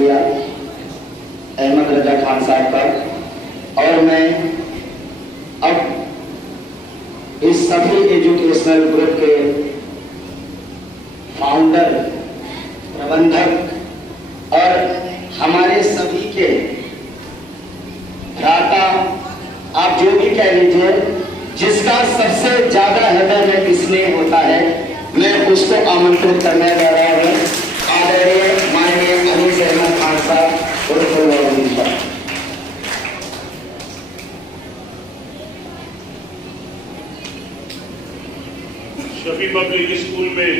शुक्रिया अहमद रजा खान साहब का। और मैं अब इस सभी एजुकेशनल ग्रुप के फाउंडर, प्रबंधक और हमारे सभी के भ्राता, आप जो भी कह लीजिए, जिसका सबसे ज्यादा हृदय में स्नेह होता है, मैं उसको आमंत्रित करने जा रहा हूं। आदरणीय माननीय अनीस अहमद खान साहब उर्फ साहब। शफी पब्लिक स्कूल में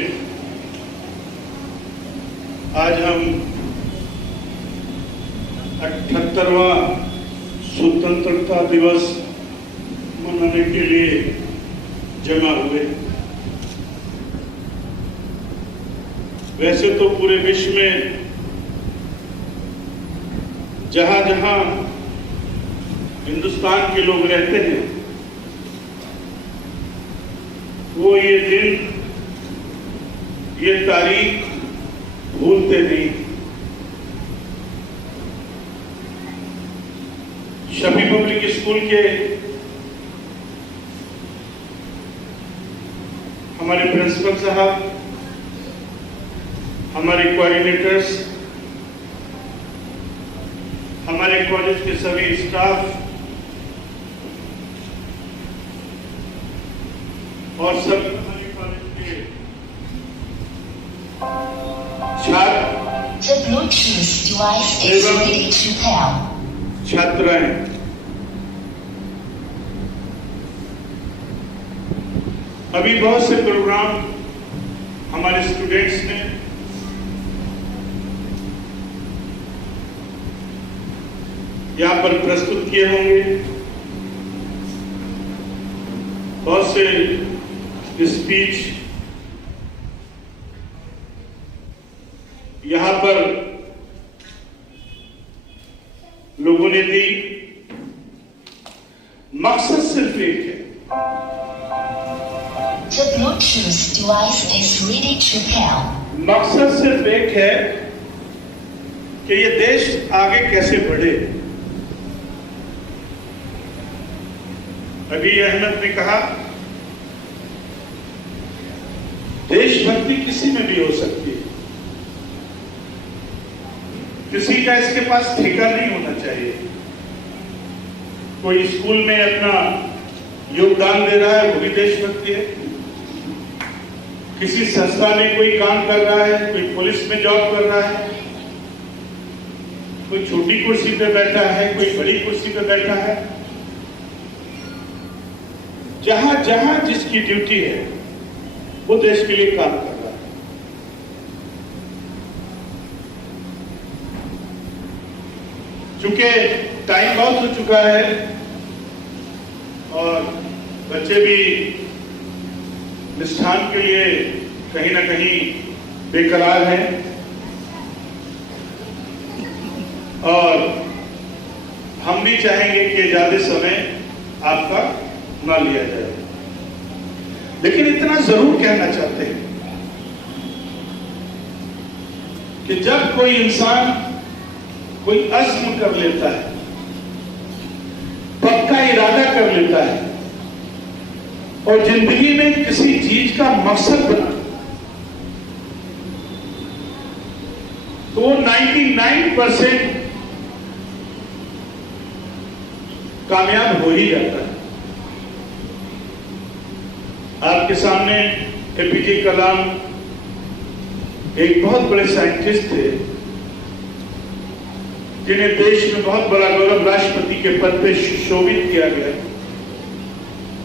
आज हम 78वां स्वतंत्रता दिवस मनाने के लिए जमा हुए। वैसे तो पूरे विश्व में जहां जहां हिंदुस्तान के लोग रहते हैं, वो ये दिन, ये तारीख भूलते नहीं। शफी पब्लिक स्कूल के हमारे प्रिंसिपल साहब, हमारे कोऑर्डिनेटर्स, हमारे कॉलेज के सभी स्टाफ और सभी हमारे कॉलेज के छात्राएं, अभी बहुत से प्रोग्राम हमारे स्टूडेंट्स ने यहाँ पर प्रस्तुत किए होंगे। बहुत से स्पीच यहाँ पर लोगों ने दी। मकसद सिर्फ एक है, मकसद सिर्फ एक है कि ये देश आगे कैसे बढ़े। अभी अहमद ने कहा, देशभक्ति किसी में भी हो सकती है, किसी का इसके पास ठेका नहीं होना चाहिए। कोई स्कूल में अपना योगदान दे रहा है, वो भी देशभक्ति है। किसी संस्था में कोई काम कर रहा है, कोई पुलिस में जॉब कर रहा है, कोई छोटी कुर्सी पे बैठा है, कोई बड़ी कुर्सी पे बैठा है, जहां जहां जिसकी ड्यूटी है वो देश के लिए काम कर रहा है। चूंकि टाइम बहुत हो चुका है और बच्चे भी निष्ठान के लिए कहीं ना कहीं बेकरार हैं और हम भी चाहेंगे कि ज्यादा समय आपका ना लिया जाए, लेकिन इतना जरूर कहना चाहते हैं कि जब कोई इंसान कोई अज़्म कर लेता है, पक्का इरादा कर लेता है और जिंदगी में किसी चीज का मकसद बना, तो वो 99% कामयाब हो ही जाता है। आपके सामने एपीजे कलाम एक बहुत बड़े साइंटिस्ट थे, जिन्हें देश में बहुत बड़ा गौरव राष्ट्रपति के पद पे शोभित किया गया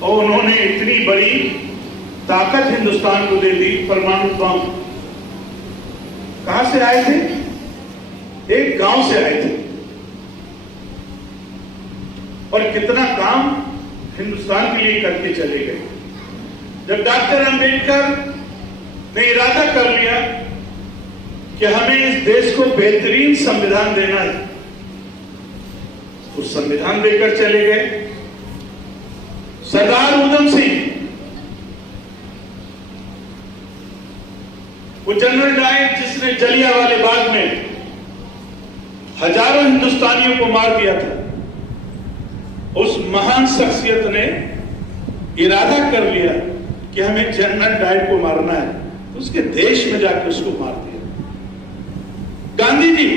और उन्होंने इतनी बड़ी ताकत हिंदुस्तान को दे दी, परमाणु बम। कहां से आए थे? एक गांव से आए थे और कितना काम हिंदुस्तान के लिए करके चले गए। जब डॉक्टर अंबेडकर ने इरादा कर लिया कि हमें इस देश को बेहतरीन संविधान देना है, उस संविधान देकर चले गए। सरदार उधम सिंह, वो जनरल डायर जिसने जलियांवाले बाग में हजारों हिंदुस्तानियों को मार दिया था, उस महान शख्सियत ने इरादा कर लिया कि हमें जनरल डायर को मारना है, तो उसके देश में जाकर उसको मार दिया। गांधी जी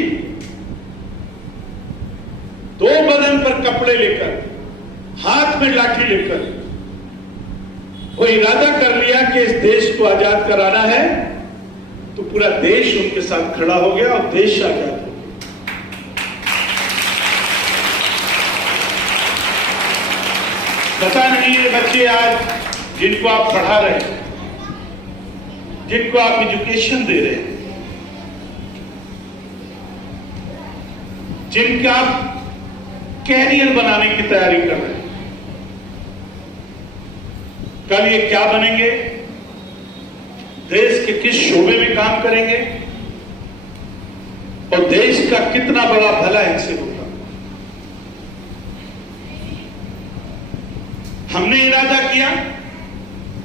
दो बदन पर कपड़े लेकर, हाथ में लाठी लेकर वो इरादा कर लिया कि इस देश को आजाद कराना है, तो पूरा देश उनके साथ खड़ा हो गया और देश आजाद हो गया। पता नहीं ये बच्चे आज जिनको आप पढ़ा रहे हैं, जिनको आप एजुकेशन दे रहे हैं, जिनका आप कैरियर बनाने की तैयारी कर रहे हैं, कल ये क्या बनेंगे, देश के किस शोबे में काम करेंगे और देश का कितना बड़ा भला इनसे होगा। हमने इरादा किया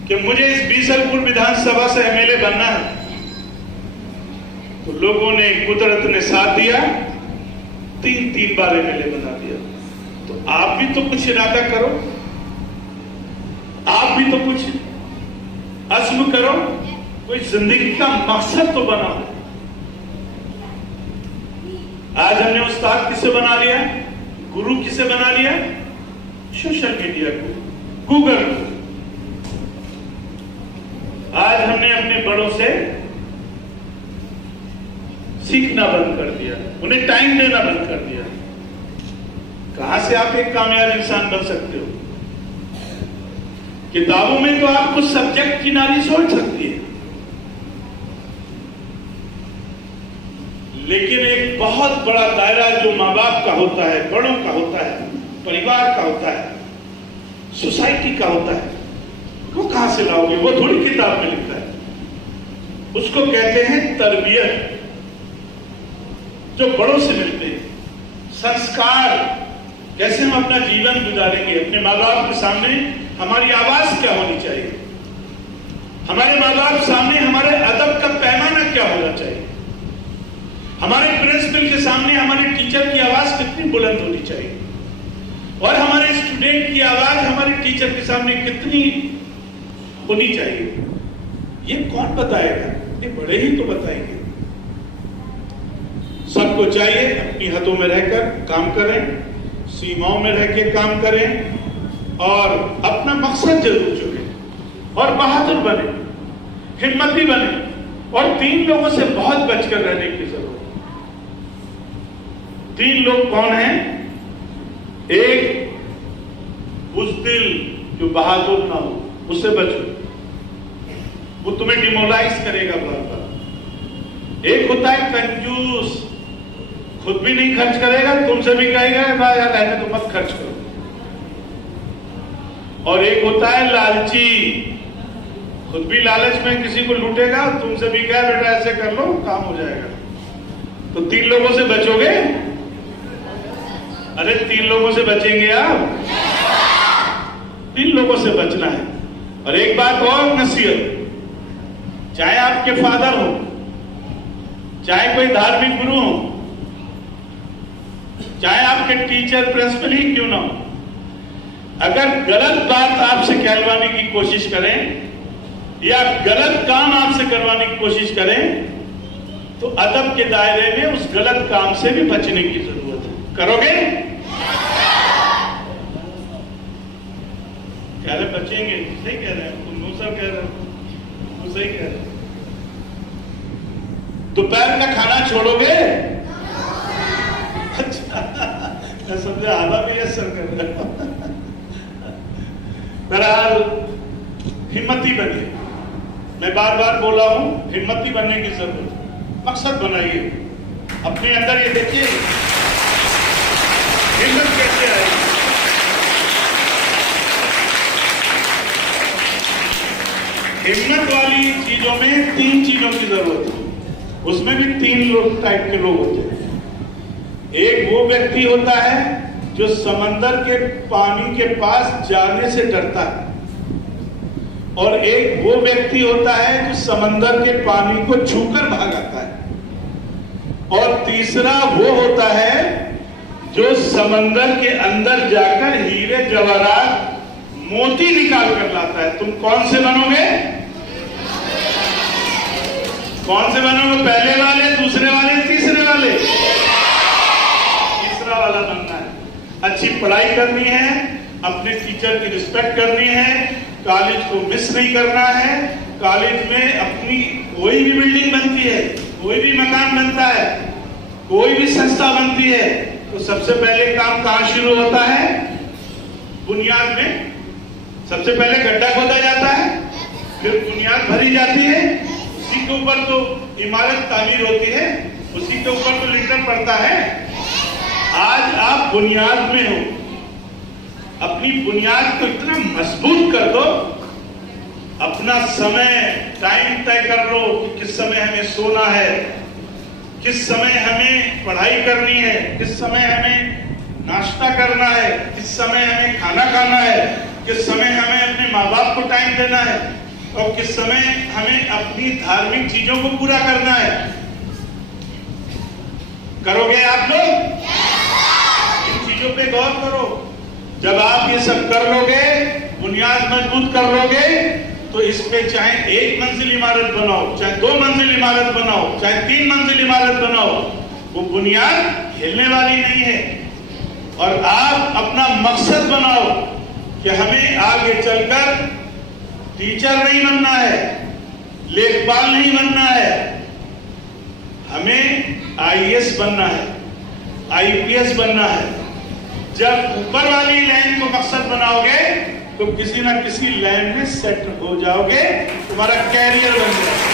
कि मुझे इस बीसलपुर विधानसभा से एमएलए बनना है, तो लोगों ने, कुदरत ने साथ दिया, 3 बार एमएलए बना दिया। तो आप भी तो कुछ इरादा करो, आप भी तो कुछ अज़्म करो, कोई जिंदगी का मकसद तो बनाओ। आज हमने उस्ताद किसे बना लिया, गुरु किसे बना लिया, सोशल मीडिया को, गूगल को। आज हमने अपने बड़ों से सीखना बंद कर दिया, उन्हें टाइम देना बंद कर दिया। कहां से आप एक कामयाब इंसान बन सकते हो? किताबों में तो आप कुछ सब्जेक्ट की नारी सोच सकती है, लेकिन एक बहुत बड़ा दायरा जो माँ बाप का होता है, बड़ों का होता है, परिवार का होता है, सोसाइटी का होता है, वो कहां से लाओगे? वो थोड़ी किताब में लिखता है। उसको कहते हैं तरबियत, जो बड़ों से मिलते हैं, संस्कार, कैसे हम अपना जीवन गुजारेंगे, अपने माँ बाप के सामने हमारी आवाज क्या होनी चाहिए, हमारे माँ बाप सामने हमारे अदब का पैमाना क्या होना चाहिए, हमारे प्रिंसिपल के सामने हमारे टीचर की आवाज कितनी बुलंद होनी चाहिए, और हमारे स्टूडेंट की आवाज हमारे टीचर के सामने कितनी होनी चाहिए। ये कौन बताएगा? ये बड़े ही तो बताएंगे। सबको चाहिए अपनी हदों में रहकर काम करें, सीमाओं में रह के काम करें और अपना मकसद जरूर चुनें और बहादुर बने, हिम्मती बने। और 3 लोगों से बहुत बचकर रहने की जरूरत है। 3 लोग कौन हैं? एक, बुज़दिल, जो बहादुर ना हो, उससे बचो, वो तुम्हें डिमोलाइज करेगा बार बार। एक होता है कंजूस, खुद भी नहीं खर्च करेगा, तुमसे भी कहेगा यार रहने तो मत खर्च करो। और एक होता है लालची, खुद भी लालच में किसी को लूटेगा, तुमसे भी कहे बेटा ऐसे कर लो काम हो जाएगा। तो 3 लोगों से बचोगे? अरे 3 लोगों से बचेंगे आप? 3 लोगों से बचना है। और एक बात और नसीहत, चाहे आपके फादर हो, चाहे कोई धार्मिक गुरु हो, चाहे आपके टीचर प्रिंसिपल ही क्यों ना हो, अगर गलत बात आपसे कहलवाने की कोशिश करें या गलत काम आपसे करवाने की कोशिश करें, तो अदब के दायरे में उस गलत काम से भी बचने की जरूरत है। करोगे? कह रहे बचेंगे, सही कह रहे हैं, तुम सर कह रहे हो, सही कह रहे हो। दोपहर का खाना छोड़ोगे? अच्छा, मैं समझा आधा भी असर कर रहा हूं। बहरहाल हिम्मती बनिए, मैं बार बार बोला हूं, हिम्मती बनने की जरूरत है। मकसद बनाइए अपने अंदर, ये देखिए हिम्मत कैसे आएगी। हिम्मत वाली चीजों में 3 चीजों की जरूरत है, उसमें भी 3 लोग टाइप के लोग होते हैं। एक वो व्यक्ति होता है जो समंदर के पानी के पास जाने से डरता है, और एक वो व्यक्ति होता है जो समंदर के पानी को छूकर भाग आता है। और तीसरा वो होता है जो समंदर के अंदर जाकर हीरे जवाहरात मोती निकाल कर लाता है। तुम कौन से बनोगे? कौन से बनोगे? पहले वाले, दूसरे वाले, तीसरे वाले? तीसरा वाला बनना है। अच्छी पढ़ाई करनी है, अपने टीचर की रिस्पेक्ट करनी है, कॉलेज को मिस नहीं करना है। कॉलेज में अपनी कोई भी बिल्डिंग बनती है, कोई भी मकान बनता है, कोई भी संस्था बनती है, तो सबसे पहले काम कहां शुरू होता है? बुनियाद में। सबसे पहले गड्ढा खोदा जाता है, फिर बुनियाद भरी जाती है, उसी के ऊपर तो इमारत तामीर होती है, उसी के ऊपर तो लिंटर पड़ता है। आज आप बुनियाद में हो, अपनी बुनियाद को इतना मजबूत कर दो, अपना समय टाइम तय कर लो कि किस समय हमें सोना है, किस समय हमें पढ़ाई करनी है, किस समय हमें नाश्ता करना है, किस समय हमें खाना खाना है, किस समय हमें अपने माँ बाप को टाइम देना है, और किस समय हमें अपनी धार्मिक चीजों को पूरा करना है। करोगे आप लोग? इन चीजों पे गौर करो। जब आप ये सब कर लोगे, बुनियाद मजबूत कर लोगे, तो इस पे चाहे 1 मंजिल इमारत बनाओ, चाहे 2 मंजिल इमारत बनाओ, चाहे 3 मंजिल इमारत बनाओ, वो बुनियाद हिलने वाली नहीं है। और आप अपना मकसद बनाओ कि हमें आगे चलकर टीचर नहीं बनना है, लेखपाल नहीं बनना है, हमें आईएएस बनना है, आईपीएस बनना है। जब ऊपर वाली लाइन को मकसद बनाओगे तो किसी ना किसी लाइन में सेट हो जाओगे, तुम्हारा कैरियर बन जाएगा।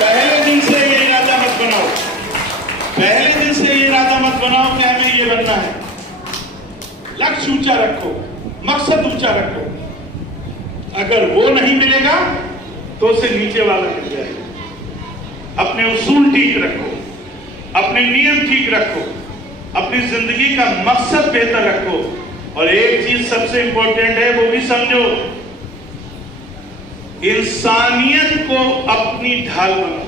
पहले दिन से ये इरादा मत बनाओ, पहले दिन से ये इरादा मत बनाओ कि हमें ये बनना है। लक्ष्य ऊंचा रखो, मकसद ऊंचा रखो। अगर वो नहीं मिलेगा तो उसे नीचे वाला मिल जाएगा। अपने उसूल ठीक रखो, अपने नियम ठीक रखो, अपनी जिंदगी का मकसद बेहतर रखो। और एक चीज सबसे इंपॉर्टेंट है, वो भी समझो, इंसानियत को अपनी ढाल बनाओ।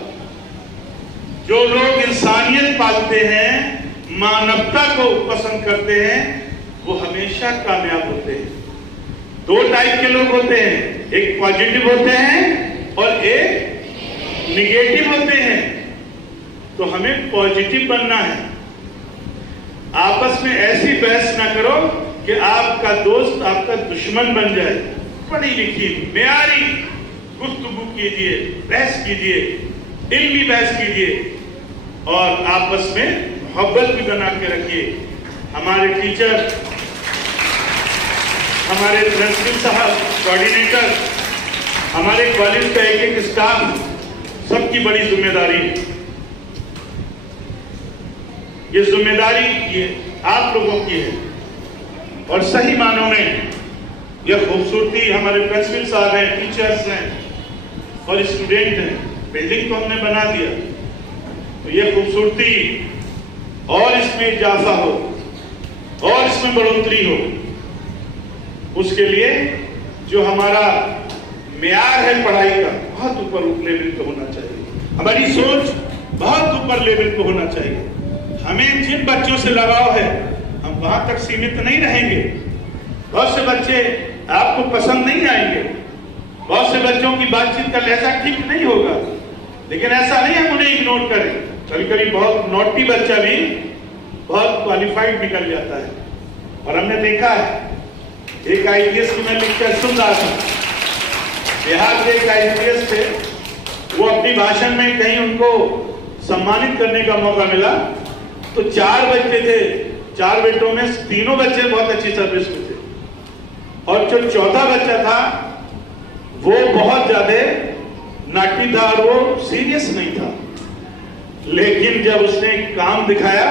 जो लोग इंसानियत पालते हैं, मानवता को पसंद करते हैं, वो हमेशा कामयाब होते हैं। 2 टाइप के लोग होते हैं, एक पॉजिटिव होते हैं और एक निगेटिव होते हैं। तो हमें पॉजिटिव बनना है। आपस में ऐसी बहस ना करो कि आपका दोस्त आपका दुश्मन बन जाए। पढ़ी लिखी मेयारी गुफ्तगू कीजिए, बहस कीजिए, इल्मी बहस कीजिए, और आपस में मोहब्बत भी बना के रखिए। हमारे टीचर, हमारे प्रिंसिपल साहब, कोऑर्डिनेटर, हमारे कॉलेज का एक स्टाफ, सबकी बड़ी जिम्मेदारी है। ये जिम्मेदारी ये आप लोगों की है, और सही मानों में यह खूबसूरती हमारे प्रिंसिपल साहब हैं, टीचर्स हैं और स्टूडेंट हैं। बिल्डिंग तो हमने बना दिया, तो ये खूबसूरती और इसमें इजाफा हो और इसमें बढ़ोतरी हो, उसके लिए जो हमारा मेयार है पढ़ाई का, बहुत ऊपर लेवल पे होना चाहिए। हमारी सोच बहुत ऊपर लेवल पे होना चाहिए। हमें जिन बच्चों से लगाव है, हम वहां तक सीमित नहीं रहेंगे। बहुत से बच्चे आपको पसंद नहीं आएंगे, बहुत से बच्चों की बातचीत का लहजा ठीक नहीं होगा, लेकिन ऐसा नहीं हम उन्हें इग्नोर करें। कभी कभी बहुत नॉटी बच्चा भी बहुत क्वालिफाइड निकल जाता है, और हमने देखा है। एक आईपीएस की मैं लेक्चर सुन रहा था, बिहार के एक आईपीएस थे, वो अपनी भाषण में कहीं उनको सम्मानित करने का मौका मिला, तो 4 बच्चे थे, 4 बेटों में 3 बच्चे बहुत अच्छी सर्विस में थे, और जो 4था बच्चा था वो बहुत ज्यादा नाटी था और वो सीरियस नहीं था। लेकिन जब उसने काम दिखाया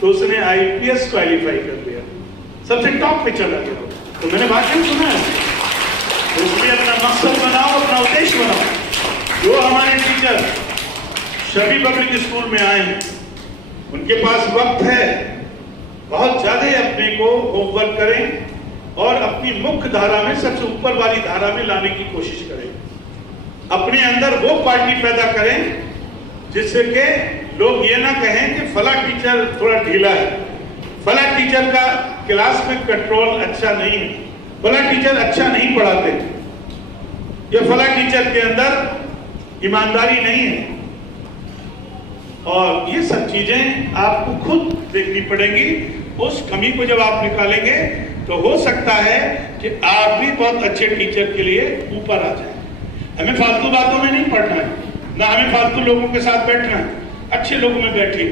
तो उसने आईपीएस क्वालिफाई कर लिया, सबसे टॉप पे चला गया। तो मैंने भाषण सुना है, तो उसमें अपना मकसद बनाओ, अपना उद्देश्य बनाओ। जो हमारे टीचर शबी पब्लिक स्कूल में आए हैं, उनके पास वक्त है, बहुत ज्यादा अपने को होमवर्क करें और अपनी मुख्य धारा में, सबसे ऊपर वाली धारा में लाने की कोशिश करें। अपने अंदर वो पार्टी पैदा करें जिससे कि लोग ये ना कहें कि फला टीचर थोड़ा ढीला है, फला टीचर का क्लास में कंट्रोल अच्छा नहीं है, फला टीचर अच्छा नहीं पढ़ाते, या फला टीचर के अंदर ईमानदारी नहीं है। और ये सब चीजें आपको खुद देखनी पड़ेंगी। उस कमी को जब आप निकालेंगे तो हो सकता है कि आप भी बहुत अच्छे टीचर के लिए ऊपर आ जाए। हमें फालतू बातों में नहीं पढ़ना है, ना हमें फालतू लोगों के साथ बैठना है। अच्छे लोगों में बैठिए,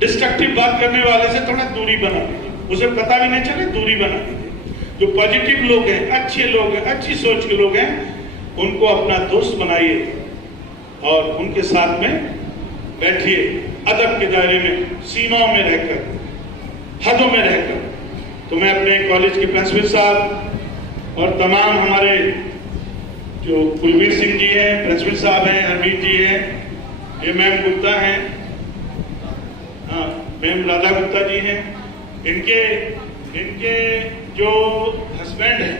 डिस्ट्रक्टिव बात करने वाले से थोड़ा दूरी बना लीजिए, उसे पता भी नहीं चले, दूरी बना लीजिए। जो पॉजिटिव लोग हैं, अच्छे लोग हैं, अच्छी सोच के लोग हैं, उनको अपना दोस्त बनाइए और उनके साथ में बैठिए, अदब के दायरे में, सीमाओं में रहकर, हदों में रहकर। तो मैं अपने कॉलेज के प्रिंसिपल साहब और तमाम हमारे जो कुलवीर सिंह जी हैं, प्रिंसिपल साहब हैं, हरमीत जी हैं, ये मैम गुप्ता हैं, हाँ मैम राधा गुप्ता जी हैं, इनके जो हस्बैंड हैं,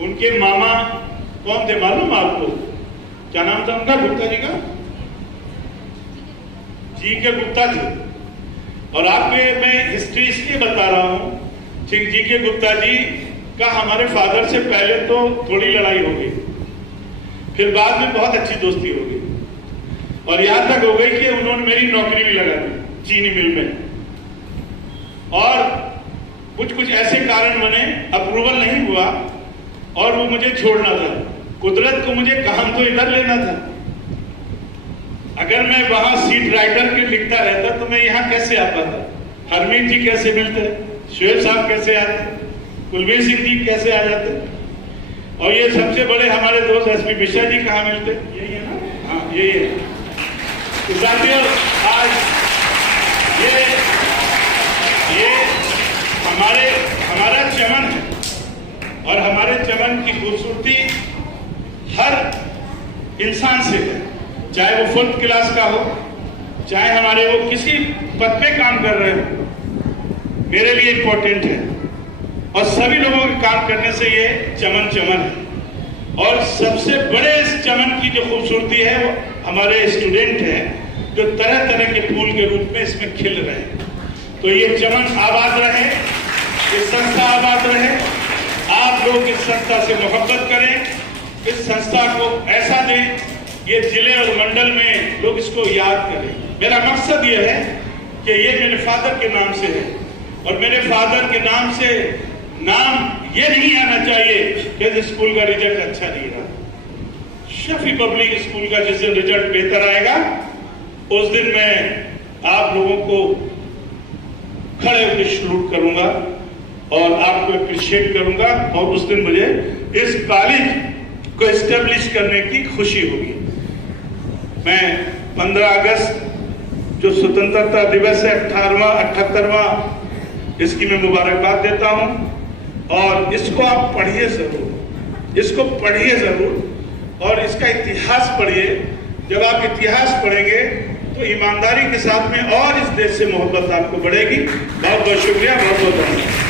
उनके मामा कौन थे मालूम आपको? क्या नाम था उनका, गुप्ता जी का? जी के गुप्ता थे। और आपके मैं हिस्ट्री इसलिए बता रहा हूं, जी के गुप्ता जी का हमारे फादर से पहले तो थोड़ी लड़ाई हो गई, फिर बाद में बहुत अच्छी दोस्ती हो गई, और यहां तक हो गई कि उन्होंने मेरी नौकरी भी लगा दी चीनी मिल में। और कुछ ऐसे कारण बने, अप्रूवल नहीं हुआ और वो मुझे छोड़ना था। कुदरत को मुझे काम तो इधर लेना था। अगर मैं वहां सीट राइटर के लिखता रहता तो मैं यहाँ कैसे आता था? हरमीत जी कैसे मिलते, शोएब साहब कैसे आते, कुलवीर सिंह जी कैसे आ जाते, और ये सबसे बड़े हमारे दोस्त एसपी मिश्रा जी कहाँ मिलते? यही है ना? हाँ यही है। तो साथियों, आज ये हमारा चमन है, और हमारे चमन की खूबसूरती हर इंसान से है, चाहे वो 4th क्लास का हो, चाहे हमारे वो किसी पद पे काम कर रहे हो, मेरे लिए इंपॉर्टेंट है। और सभी लोगों के काम करने से ये चमन है। और सबसे बड़े इस चमन की जो खूबसूरती है वो हमारे स्टूडेंट हैं, जो तरह तरह के फूल के रूप में इसमें खिल रहे हैं। तो ये चमन आबाद रहे, ये संस्था आबाद रहे। आप लोग इस संस्था से मोहब्बत करें, इस संस्था को ऐसा दें, ये जिले और मंडल में लोग इसको याद करें। मेरा मकसद ये है कि ये मेरे फादर के नाम से है, और मेरे फादर के नाम से नाम ये नहीं आना चाहिए कि इस स्कूल का रिजल्ट अच्छा नहीं रहा। शफी पब्लिक स्कूल का जिस दिन रिजल्ट बेहतर आएगा, उस दिन मैं आप लोगों को खड़े होकर सैल्यूट करूंगा और आपको अप्रिशिएट करूंगा, और उस दिन मुझे इस कॉलेज को एस्टेब्लिश करने की खुशी होगी। मैं 15 अगस्त जो स्वतंत्रता दिवस है, 78वां, इसकी मैं मुबारकबाद देता हूं। और इसको आप पढ़िए जरूर, इसको पढ़िए जरूर, और इसका इतिहास पढ़िए। जब आप इतिहास पढ़ेंगे तो ईमानदारी के साथ में और इस देश से मोहब्बत आपको बढ़ेगी। बहुत बहुत शुक्रिया, बहुत बहुत धन्यवाद।